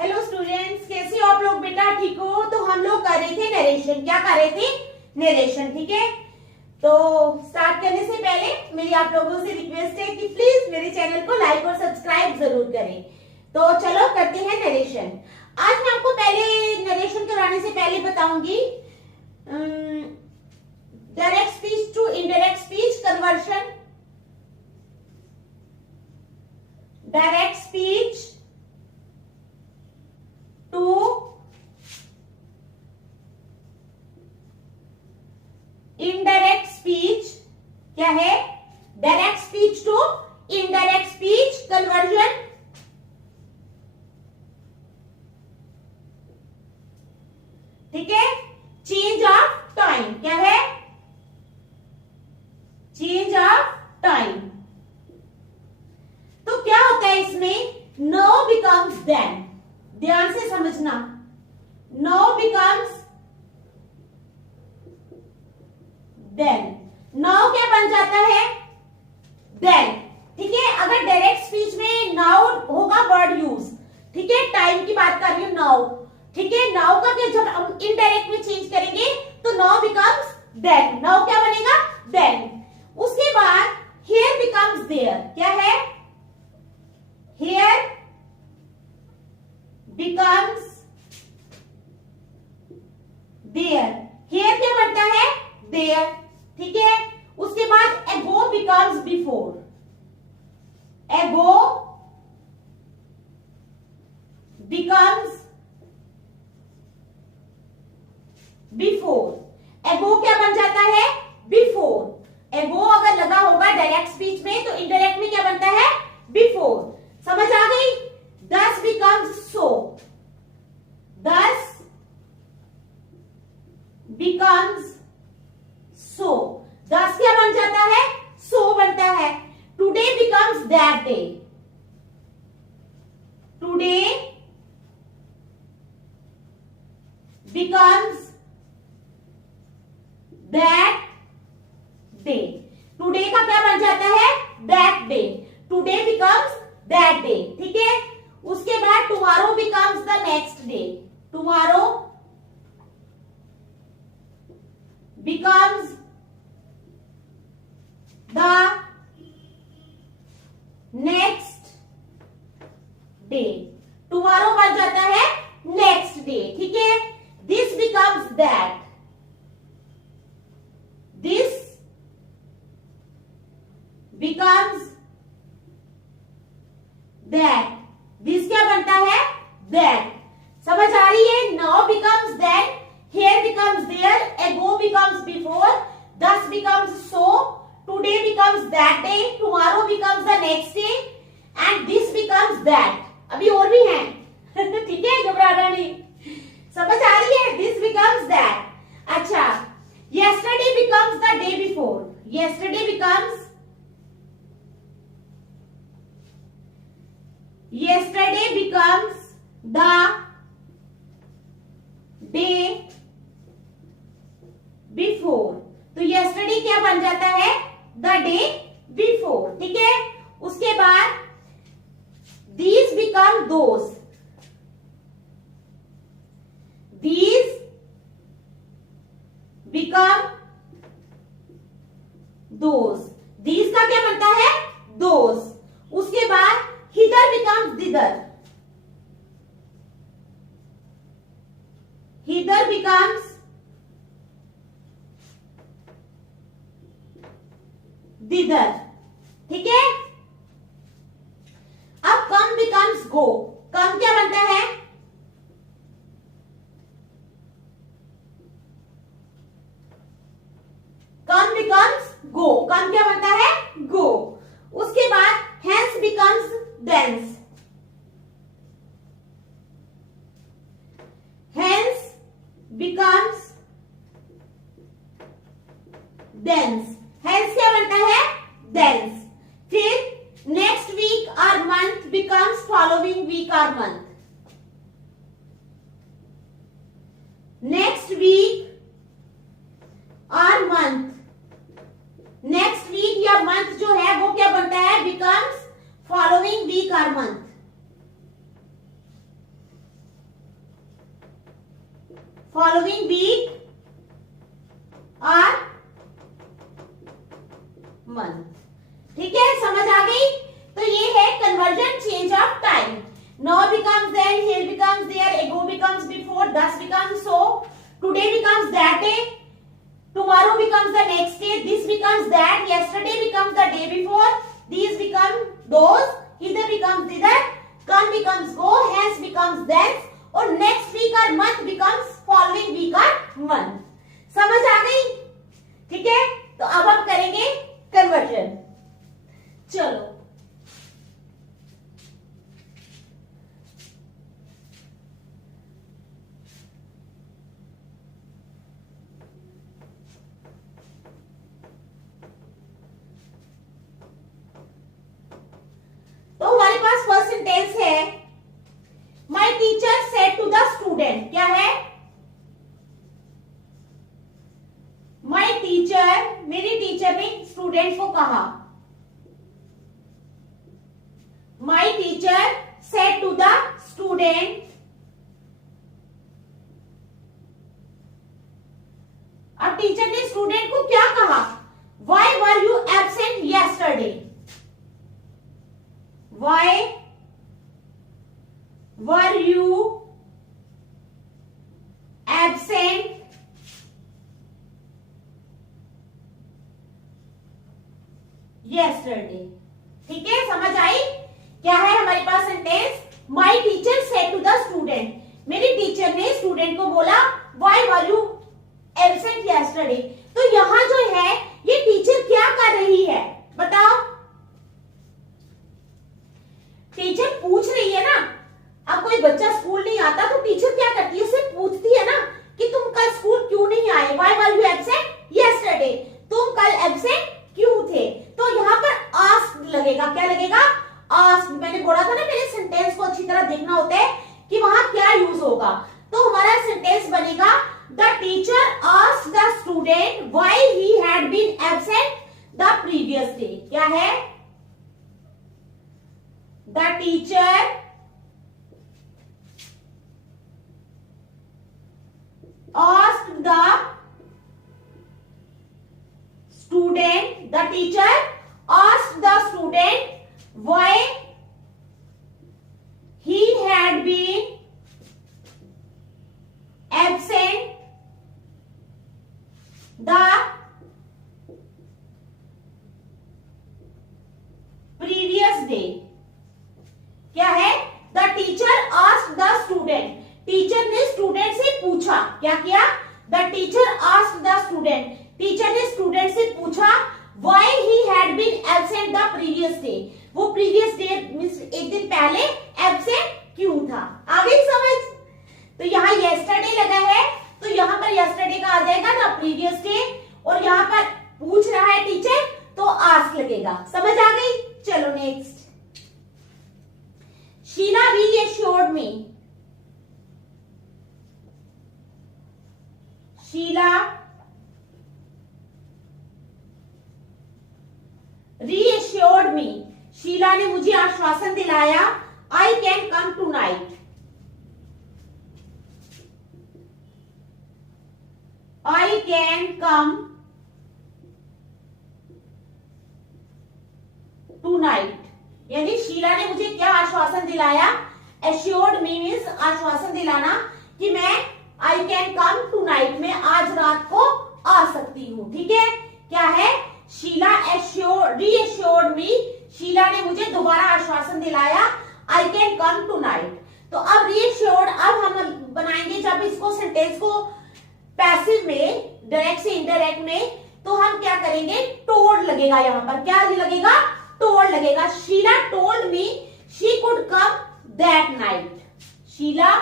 Hello students, कैसे हो आप लोग बेटा? ठीक हो? तो हम लोग कर रहे थे नरेशन। क्या कर रहे थे? नरेशन। ठीक है, तो स्टार्ट करने से पहले मेरी आप लोगों से रिक्वेस्ट है कि प्लीज मेरे चैनल को लाइक और सब्सक्राइब जरूर करें। तो चलो करते हैं नरेशन। आज मैं आपको पहले नरेशन कराने से पहले बताऊंगी direct speech to indirect speech conversion. Direct speech to indirect speech क्या है? Direct speech to indirect speech conversion. ठीक है, चेंज ऑफ टाइम क्या है? Change of time. तो क्या होता है इसमें? Now becomes then. ध्यान से समझना, नाउ बिकम्स देन। नाउ क्या बन जाता है? देन। ठीक है, अगर डायरेक्ट स्पीच में नाउ होगा वर्ड यूज, ठीक है, टाइम की बात कर रही हूं, नाउ। ठीक है, नाउ का क्या जब हम इनडायरेक्ट में चेंज करेंगे तो नाउ बिकम्स देन। नाउ क्या बनेगा? देन। उसके बाद हियर बिकम्स देयर। क्या है? Here becomes there. हियर क्या बनता है? देयर। ठीक है, उसके बाद अगो बिकम्स बिफोर। अगो बिकम्स बिफोर। अगो क्या बन जाता है? बिफोर। अगो अगर लगा होगा डायरेक्ट स्पीच में तो इनडायरेक्ट में क्या बनता है? बिफोर। समझ आ गई? दस बिकम्स सो। दस बिकम्स सो। दस क्या बन जाता है? सो बनता है। Today becomes that day. Today becomes that day. Today का क्या बन जाता है? That day. Today becomes that day. ठीक है, उसके बाद tomorrow becomes the next day. Tomorrow becomes the next day. Tomorrow बन जाता है नेक्स्ट डे। ठीक है, this becomes that. This becomes that. This क्या बनता है? दैट। समझ आ रही है? Now becomes then, here becomes there, ago becomes before, thus becomes so, today becomes that day, tomorrow becomes the next day and this becomes that. अभी और भी हैं ठीक है, घबराना नहीं। समझ आ रही है? This becomes that. अच्छा, yesterday becomes the day before. Yesterday becomes the day before. तो yesterday क्या बन जाता है? the day before. ठीक है, उसके बाद these become those. these become those. these का क्या बनता है? those. उसके बाद hither becomes thither. hither becomes thither. ठीक है, अब come becomes go. come क्या बनता है? come becomes go. come क्या बनता है? go. उसके बाद hence becomes thence. hence becomes thence. hence क्या बनता है? thence. फिर next week or month becomes following week or month. next week or month. Next week या मंथ जो है वो क्या बनता है? बिकम्स फॉलोइंग वीक और मंथ। फॉलोइंग वीक और मंथ। ठीक है, समझ आ गई? तो ये है conversion change of time. Now becomes then, here becomes there, ago becomes before, thus becomes so, today becomes that day, tomorrow becomes the next day, this becomes that, yesterday becomes the day before, these become those, either becomes either, come becomes go, hence becomes thence, और next week और month becomes following week और month। समझ आ गई? ठीक है, तो अब हम करेंगे कन्वर्जन। चलो, तो हमारे पास फर्स्ट सेंटेंस है, my teacher said to the student. क्या है? माई टीचर, मेरी टीचर ने स्टूडेंट को कहा। My teacher said to the student, अब टीचर ने स्टूडेंट को क्या कहा? Why were you absent yesterday? Why were you absent yesterday? ठीक है, समझ आई? क्या है हमारे पास sentence? My teacher said to the student, मेरी टीचर ने स्टूडेंट को बोला why were you absent yesterday. तो यहां जो है ये टीचर क्या कर रही है बताओ? टीचर पूछ रही है ना। अब कोई बच्चा स्कूल नहीं आता तो टीचर क्या करती है? उसे पूछती है ना कि तुम कल स्कूल क्यों नहीं आए? Why were you absent yesterday? तुम कल एब्सेंट क्यों थे? तो यहाँ पर आस्क्ड लगेगा। क्या लगेगा? आस्क्ड। मैंने बोला था ना, मेरे सेंटेंस को अच्छी तरह देखना होता है कि वहां क्या यूज होगा। तो हमारा सेंटेंस बनेगा, the teacher asked the student why he had been absent the previous day. क्या है? The teacher asked the student, the teacher asked the student why he had been absent the previous day। क्या है? The teacher asked the student, teacher ने student से पूछा। क्या किया? The teacher asked the student, teacher ने student से पूछा why he had been absent the previous day, वो प्रीवियस डे मींस एक दिन पहले एब्सेंट क्यों था। आ गई समझ? तो यहाँ यस्टरडे लगा है तो यहाँ पर यस्टरडे का आ जाएगा द प्रीवियस डे, और यहाँ पर पूछ रहा है टीचर तो आस्क लगेगा। समझ आ गई? चलो next. Sheila reassured me. Sheila reassured me. Sheila ने मुझे आश्वासन दिलाया I can come tonight. I can come tonight. यानी शीला ने मुझे क्या आश्वासन दिलाया? एश्योर्ड मी मीन्स आश्वासन दिलाना कि मैं I can come tonight, में आज रात को आ सकती हूँ। ठीक है, क्या है? शीला रीएश्योर्ड मी, शीला ने मुझे दोबारा आश्वासन दिलाया I can come tonight. तो अब रीएश्योर्ड अब हम बनाएंगे जब इसको सेंटेंस को पैसिव में, डायरेक्ट से इनडायरेक्ट में, तो हम क्या करेंगे? टोल्ड लगेगा। यहाँ पर क्या लगेगा? टोल्ड लगेगा। Sheila told me she could come that night. Sheila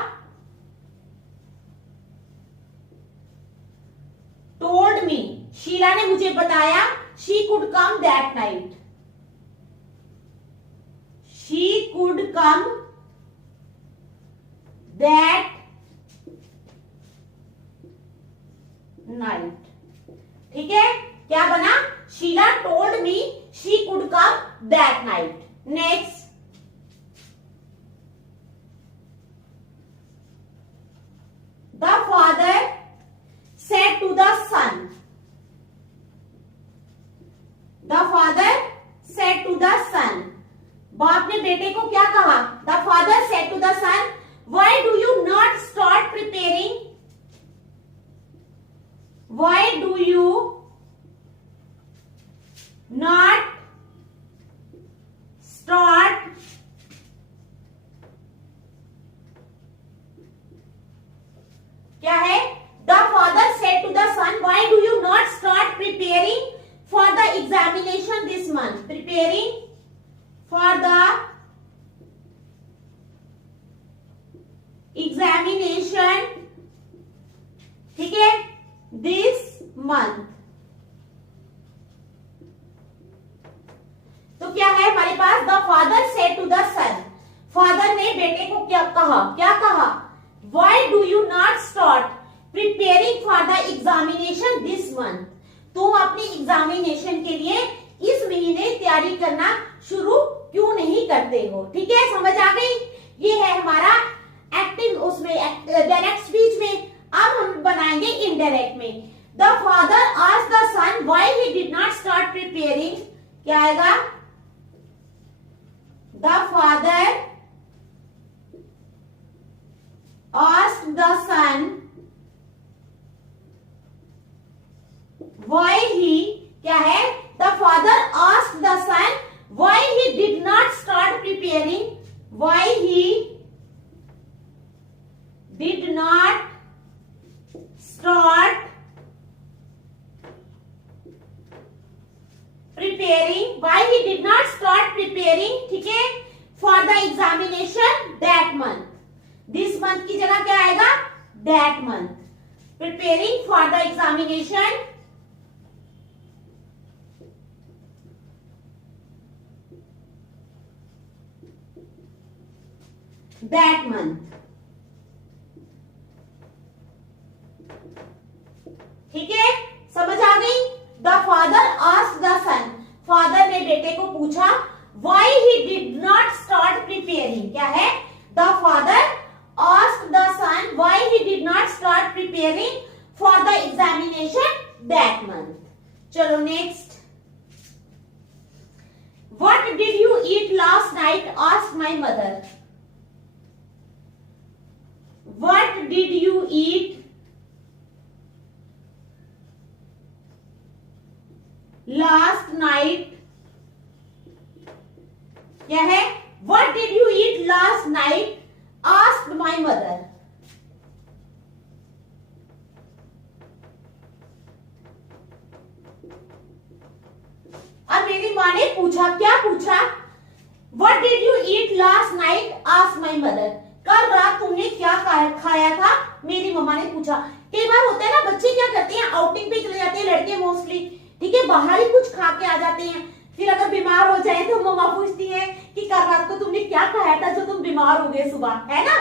told me, Sheila ने मुझे बताया she could come that night. She could come that night. ठीक है, क्या बना? Sheila told me she could come that night. Next, the father बेटे को क्या कहा? The father said to the son, why do you not start preparing, why do you not start क्या है? The father said to the son, why do you not start preparing for the examination this month, preparing for the examination, ठीक है, this month. तो क्या है हमारे पास? The father said to the son, father ने बेटे को क्या कहा? क्या कहा? Why do you not start preparing for the examination this month, तुम अपनी एग्जामिनेशन के लिए इस महीने तैयारी करना शुरू क्यों नहीं करते हो? ठीक है, समझ आ गई? ये है हमारा एक्टिव, उसमें डायरेक्ट स्पीच में। अब हम बनाएंगे इनडायरेक्ट में। The father asked the son why he did not start preparing, क्या आएगा? The father asked the son why he, क्या है? The father asked the son why he did not start preparing, why he did not start preparing, why he did not start preparing, ठीक है, for the examination that month, this month की जगह क्या आएगा? that month, preparing for the examination that month, ठीक है, समझ आ गई? The father asked the son, father ने बेटे को पूछा, why he did not start preparing, क्या है? The father asked the son why he did not start preparing for the examination that month. चलो next, what did you eat last night, asked my mother, what did you eat last night, क्या है? What did you eat last night, asked my mother. अब मेरी माँ ने पूछा, क्या पूछा? What did you eat last night, asked my mother, कल रात तुमने क्या खाया था, मेरी मम्मा ने पूछा। कई बार होता है ना, बच्चे क्या करते हैं, आउटिंग पे चले जाते हैं, लड़के मोस्टली, ठीक है, बाहर ही कुछ खा के आ जाते हैं, फिर अगर बीमार हो जाए तो मम्मा पूछती है कि कल रात को तुमने क्या खाया था जो तुम बीमार हो गए सुबह, है ना,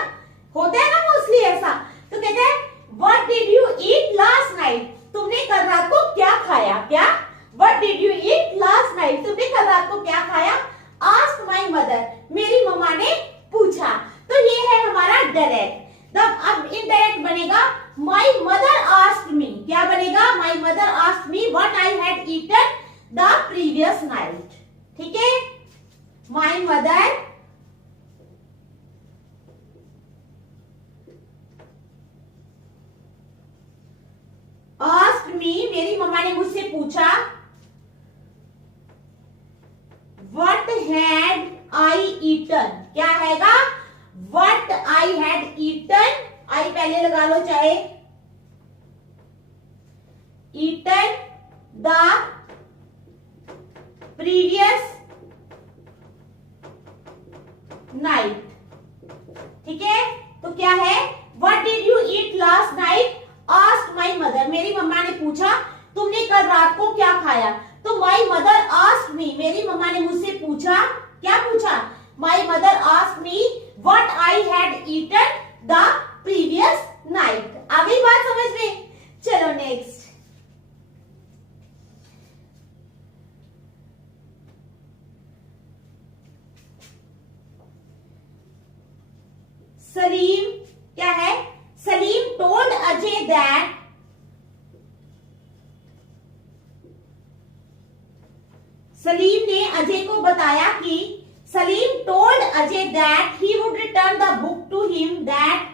होता है ना मोस्टली ऐसा। तो कहते हैं what did you eat last night, तुमने कल रात को क्या खाया, क्या? What did you eat last night, तुमने कल रात को क्या खाया? आस्क्ड माय मदर, मेरी मम्मा ने पूछा। तो ये है हमारा डायरेक्ट। अब इनडायरेक्ट बनेगा माई मदर आस्क्ड मी, क्या बनेगा? My mother asked me what I had eaten the previous night, ठीक है, माई मदर आस्क्ड मी, मेरी मम्मा ने मुझसे पूछा, व्हाट हैड आई ईटन, क्या हैगा? व्हाट आई हैड ईटन, आई पहले लगा लो चाहे, ईटन द प्रीवियस नाइट, ठीक है। तो क्या है? What did you eat last night, asked my mother, मेरी मम्मा ने पूछा तुमने कल रात को क्या खाया। तो माई मदर आस्क्ड मी, मेरी मम्मा ने मुझसे पूछा, क्या पूछा? My mother asked me what I had eaten the previous night. आ गई बात समझ में? चलो नेक्स्ट, सलीम, क्या है? सलीम टोल्ड अजय दैट, सलीम ने अजय को बताया कि Salim told Ajay that he would return the book to him, that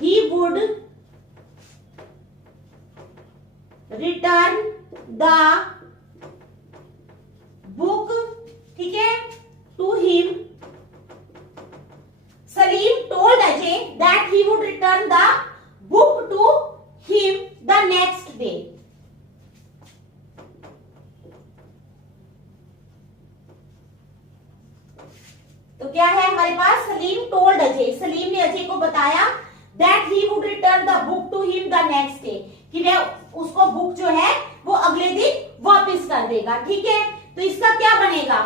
he would return the book, ठीक है, to him. Salim told Ajay that he would return the book to him the next day. तो क्या है हमारे पास, Salim told Ajay, Salim ने अजय को बताया that he would return the book to him the next day, कि वह उसको बुक जो है वो अगले दिन वापस कर देगा, ठीक है। तो इसका क्या बनेगा,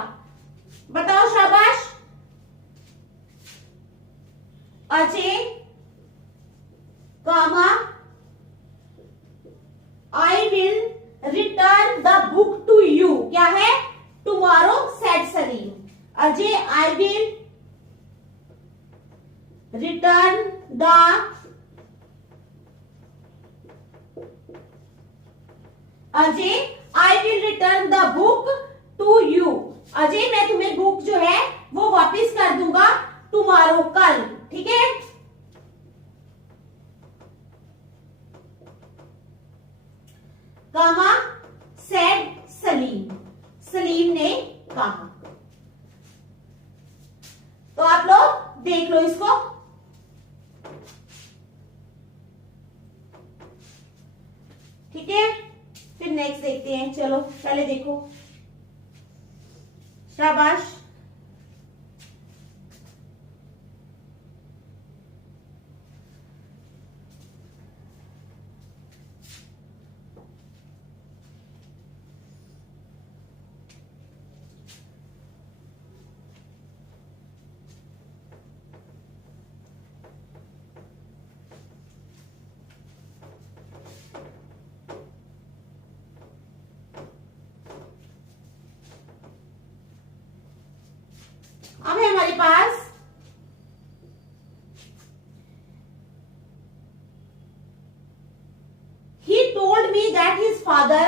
बताओ शाबाश। Ajay comma I will return the book to you, क्या है, tomorrow said Salim. Ajay I will return the Ajay I will return the book to you, Ajay मैं तुम्हें बुक जो है वो वापस कर दूंगा टुमारो, कल, ठीक है। कामा सेड सलीम, सलीम ने कहा। तो आप लोग देख लो इसको, ठीक है। फिर नेक्स्ट देखते हैं, चलो पहले देखो, शाबाश। अब है हमारे पास he told me that his father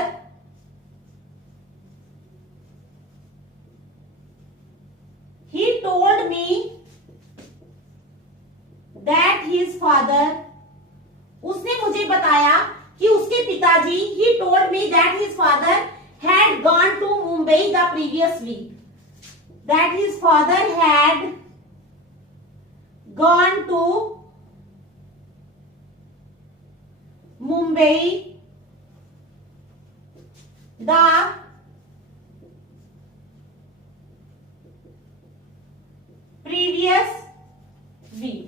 उसने मुझे बताया कि उसके पिताजी he told me that his father had gone to Mumbai the previous week, that his father had gone to Mumbai the previous week।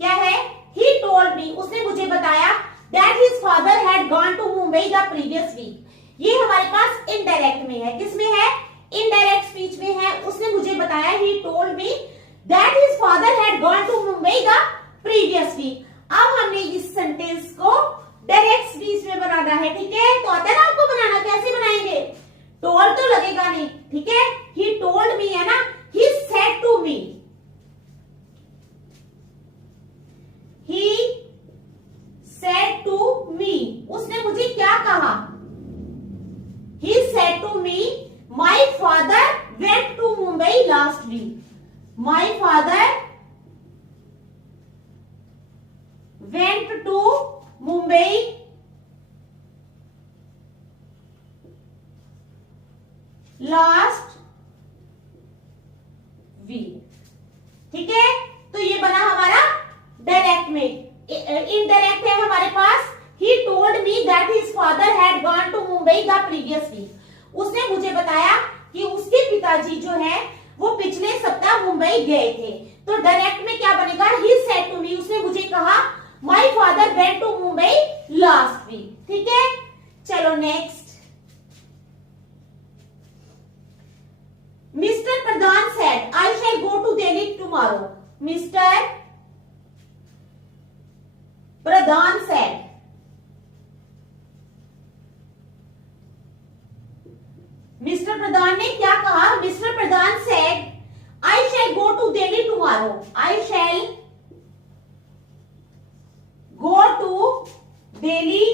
क्या है, he told me, उसने मुझे बताया that his father had gone to Mumbai the previous week। ये हमारे पास indirect में है, किसमें है, इनडायरेक्ट स्पीच में है। उसने मुझे बताया he told me that his father had gone to Mumbai the previous week। अब हमने इस सेंटेंस को डायरेक्ट स्पीच में बनाना है, ठीक है। तो आता है ना आपको बनाना, कैसे बनाएंगे, टोल्ड तो लगेगा नहीं, ठीक है। he told me है ना, he said to me, he said to me, उसने मुझे क्या कहा, he said to me my father went to Mumbai last week, my father went to Mumbai last week, ठीक है। तो ये बना हमारा डायरेक्ट में। इनडायरेक्ट है हमारे पास he told me that his father had gone to Mumbai the previous week। उसने मुझे बताया कि उसके पिताजी जो है वो पिछले सप्ताह मुंबई गए थे। तो डायरेक्ट में क्या बनेगा, he said to me, उसने मुझे कहा my father went to Mumbai last week, ठीक है। चलो next, mister Pradhan said I shall go to Delhi tomorrow। Mister Pradhan said, mister Pradhan ने क्या कहा, mister Pradhan said I shall go to Delhi tomorrow, I shall go to Delhi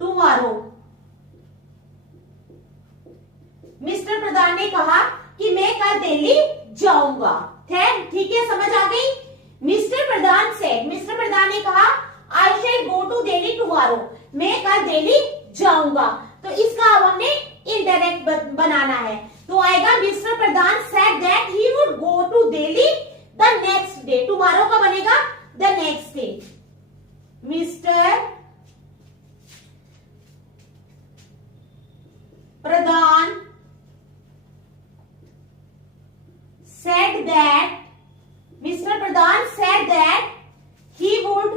tomorrow। Mister Pradhan ने कहा कि मैं कल दिल्ली जाऊंगा। ठीक है, समझ आ गई। मिस्टर प्रधान ने कहा आई शैल गो टू दिल्ली टुमारो, मैं कल दिल्ली जाऊंगा। तो इसका अब हमने इनडायरेक्ट बनाना है, तो आएगा mister Pradhan said that he would go to Delhi the next day. Tomorrow का बनेगा the next day. Mister Pradhan said that Mr. Pradhan said that he would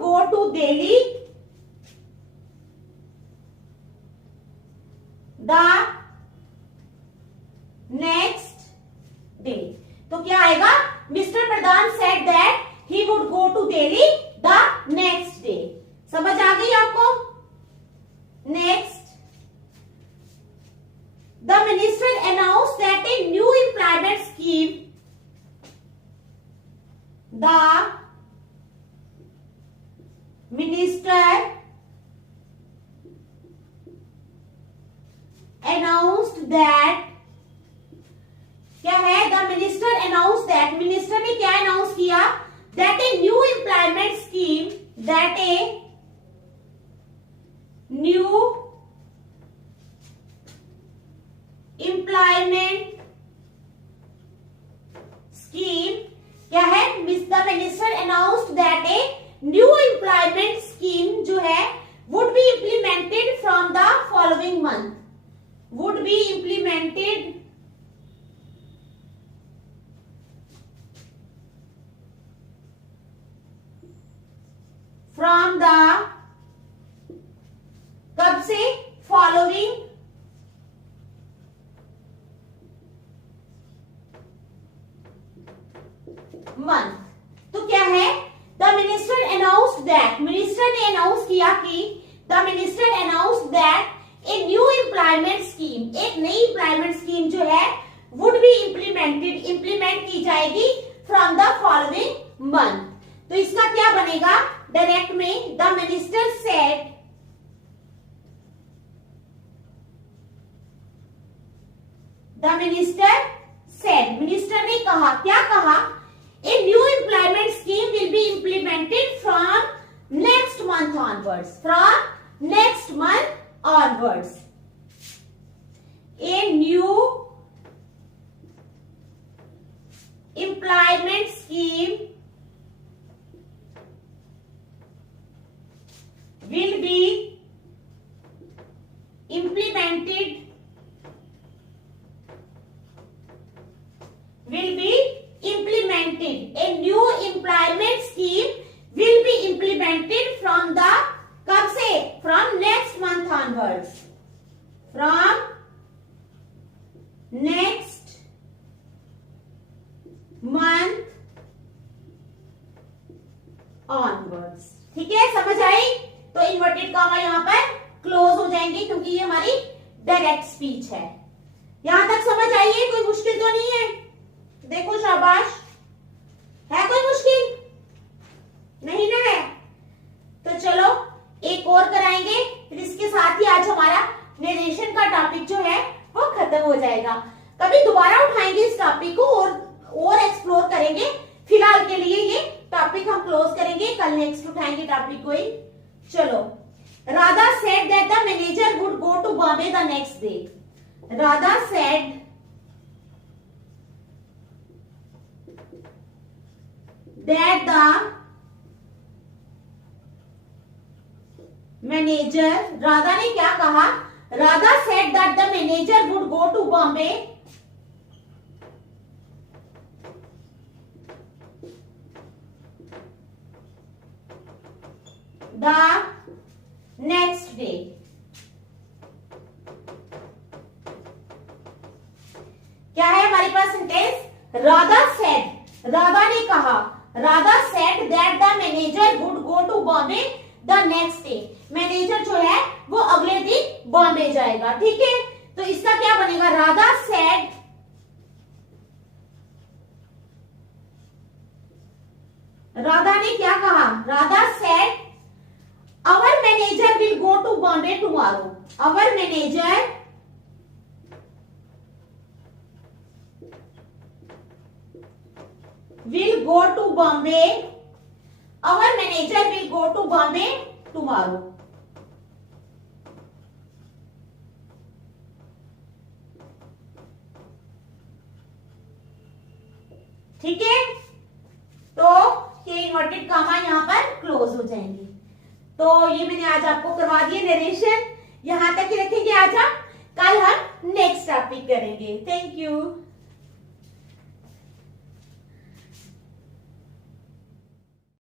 go to Delhi the next day। तो क्या आएगा? Mister Pradhan said that he would go to Delhi the next day। समझ आ गई आपको? Next, the minister announced that a new employment scheme, the minister announced that, क्या है? The minister announced that, minister ने क्या अनाउंस किया? That a new employment scheme, that a new employment scheme, क्या है? The minister announced that a new employment scheme जो है would be implemented from the following month, would be implemented from the, कब से? Following month. तो क्या है? The minister announced that, minister ने अनाउंस किया कि, the minister announced that a new employment scheme, एक नई एम्प्लॉयमेंट स्कीम जो है वुड बी इम्प्लीमेंटेड, इम्प्लीमेंट की जाएगी फ्रॉम द फॉलोइंग मंथ। तो इसका क्या बनेगा डायरेक्ट में? The minister said, the minister said, minister ने कहा, क्या कहा? A new employment scheme will be implemented from next month onwards, from next month onwards. A new employment scheme will be implemented, a new employment scheme will be implemented from the, कब से? From next month onwards, from next month onwards। ठीक है, समझ आई? तो inverted comma यहां पर close हो जाएंगे क्योंकि ये हमारी डायरेक्ट स्पीच है। यहां तक समझ आई है? कोई मुश्किल तो नहीं है? देखो शाबाश, है कोई मुश्किल? नहीं ना है? तो चलो एक और कराएंगे, फिर इसके साथ ही आज हमारा नरेशन का टॉपिक जो है वो खत्म हो जाएगा। कभी दोबारा उठाएंगे इस टॉपिक को और एक्सप्लोर करेंगे। फिलहाल के लिए ये टॉपिक हम क्लोज करेंगे, कल नेक्स्ट उठाएंगे टॉपिक को ही। चलो, Radha said that the manager would go to Bombay the next day. Radha said that the manager, Radha ने क्या कहा? Radha said that the manager would go to Bombay the next day। क्या है हमारे पास सेंटेंस? राधा सेड, राधा ने कहा, Radha said that the manager would go to Bombay the next day. Manager जो है वो अगले दिन बॉम्बे जाएगा। ठीक है, तो इसका क्या बनेगा? राधा सेड, राधा ने क्या कहा? Radha said Bombay tomorrow. Our manager will go to Bombay. Our manager will go to Bombay tomorrow. ठीक है, तो ये इन्वर्टेड कामा यहाँ पर क्लोज हो जाएंगे. तो ये मैंने आज आपको करवा दिया नरेशन. यहां तक ही रखेंगे आज हम. कल हम नेक्स्ट टॉपिक करेंगे. Thank you.